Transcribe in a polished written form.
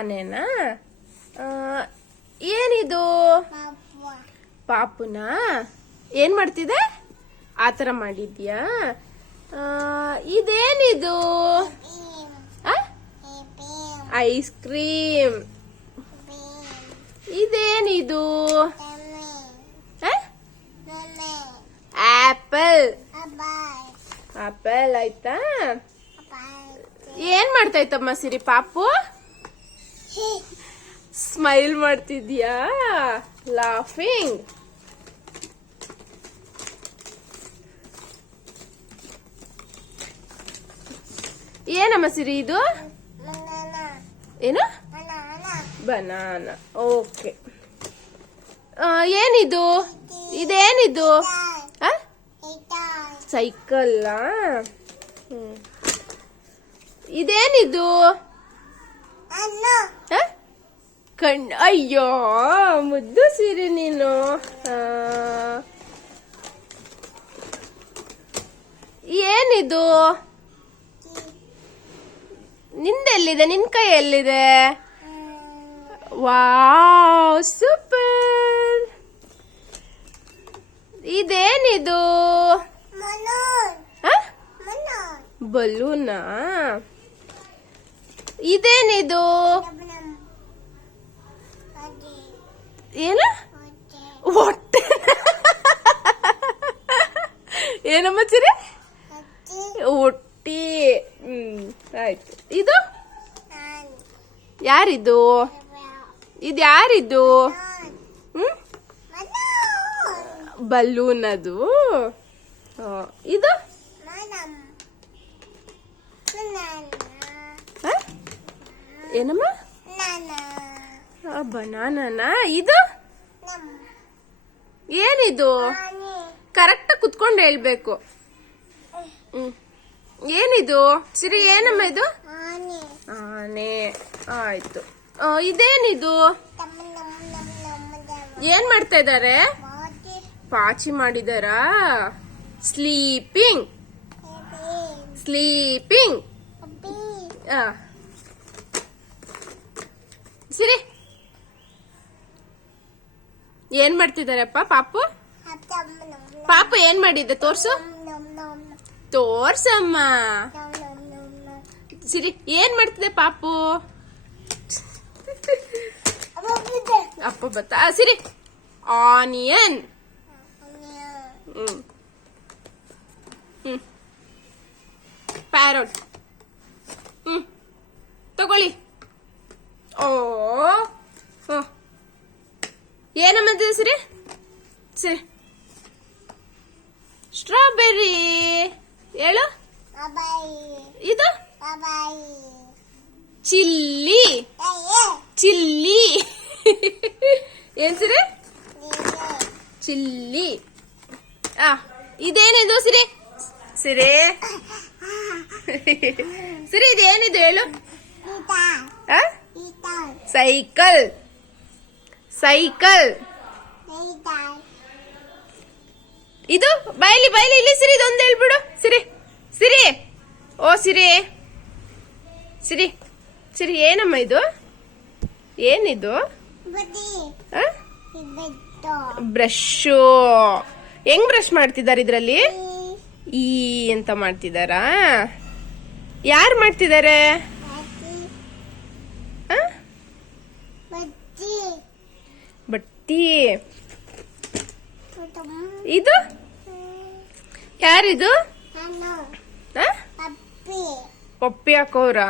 ಆನೆನಾ? ಏನಿದು? ಪಾಪುನಾ? ಏನ್ ಮಾಡ್ತಿದೆ? ಆತರ ಮಾಡಿದ್ಯಾ? ಇದೇನಿದು? Ice cream. ಇದೇನಿದು? ಆಪಲ್. ಆಪಲ್ ಆಯ್ತಾ? ಏನ್ ಮಾಡ್ತಾಯ್ತಮ್ಮ ಸಿರಿ ಪಾಪು? ಸ್ಮೈಲ್ ಮಾಡ್ತಿದ್ಯಾ? ಲಾಫಿಂಗ್. ಏನಮ್ಮ ಸಿರಿ ಇದು? ಏನು? ಬನಾನಾ. ಓಕೆ. ಏನಿದು? ಇದೇನಿದು? ಸೈಕಲ್. ಇದೇನಿದು? ಅಯ್ಯೋ ಮುದ್ದು ಸಿರಿ ನೀನು. ಏನಿದು? ನಿಂದೆಲ್ಲಿದೆ? ನಿನ್ ಕೈ ಎಲ್ಲಿದೆ? Wow super. ಇದೇನಿದು? ಬಲೂನಾ? ಇದೇನಿದು? ಏನು? ಹೊಟ್ಟೆ. ಏನಮ್ಮ ಚಿರಿ? ಹೊಟ್ಟಿ. ಆಯ್ತು. ಇದು ಯಾರಿದು? ಇದು ಯಾರಿದು? ಬಲೂನ್ ಅದು. ಇದು ಏನಮ್ಮ? ಬನಾನಾ. ಇದು ಏನಿದು? ಕರೆಕ್ಟ್ ಕುತ್ಕೊಂಡು ಹೇಳ್ಬೇಕು. ಏನಿದು ಸಿರಿ? ಏನಮ್ಮ ಇದು? ಆನೆ. ಆಯ್ತು. ಇದೇನಿದು? ಏನ್ ಮಾಡ್ತಾ ಇದ್ದಾರೆ? ಪಾಚಿ ಮಾಡಿದಾರಾ? ಸ್ಲೀಪಿಂಗ್. ಸ್ಲೀಪಿಂಗ್. ಸಿರಿ ಏನ್ ಮಾಡ್ತಿದಾರಪ್ಪ ಪಾಪು? ಪಾಪು ಏನ್ ಮಾಡಿದ್ದೆ? ತೋರ್ಸು. ತೋರ್ಸಮ್ಮ. ಸಿರಿ ಏನ್ ಮಾಡ್ತಿದೆ ಪಾಪು? ಅಪ್ಪ ಬತ್ತಾ? ಸಿರಿ ಆನಿಯನ್. ಪ್ಯಾರೋಟ್. ತಗೊಳ್ಳಿ. ಓ ಏನಮ್ಮಂತ ಸಿರಿ? ಸರಿ ಸ್ಟ್ರಾಬೆರಿ. ಹೇಳು. ಇದು ಚಿಲ್ಲಿ. ಚಿಲ್ಲಿ. ಏನ್ ಸಿರಿ? ಚಿಲ್ಲಿ. ಇದೇನಿದು ಸಿರಿ? ಸಿರಿ ಸಿರಿ ಇದೇನಿದು ಹೇಳು? ಸೈಕಲ್. ಸೈಕಲ್. ಇದು ಬೈಲಿ ಬೈಲಿ. ಇಲ್ಲಿ ಸಿರಿ ಇದೊಂದು ಹೇಳ್ಬಿಡು. ಸಿರಿ ಸಿರಿ. ಓ ಸಿರಿ ಸಿರಿ ಸಿರಿ ಏನಮ್ಮ ಇದು? ಏನಿದು? ಬ್ರಷು. ಹೆಂಗ್ ಬ್ರಷ್ ಮಾಡ್ತಿದ್ದಾರೆ ಇದ್ರಲ್ಲಿ? ಈ ಅಂತ ಮಾಡ್ತಿದಾರಾ? ಯಾರು ಮಾಡ್ತಿದ್ದಾರೆ? ಬಟ್ಟಿ. ಇದು ಯಾರಿದು? ಪಪ್ಪಿ ಹಾಕೋರಾ?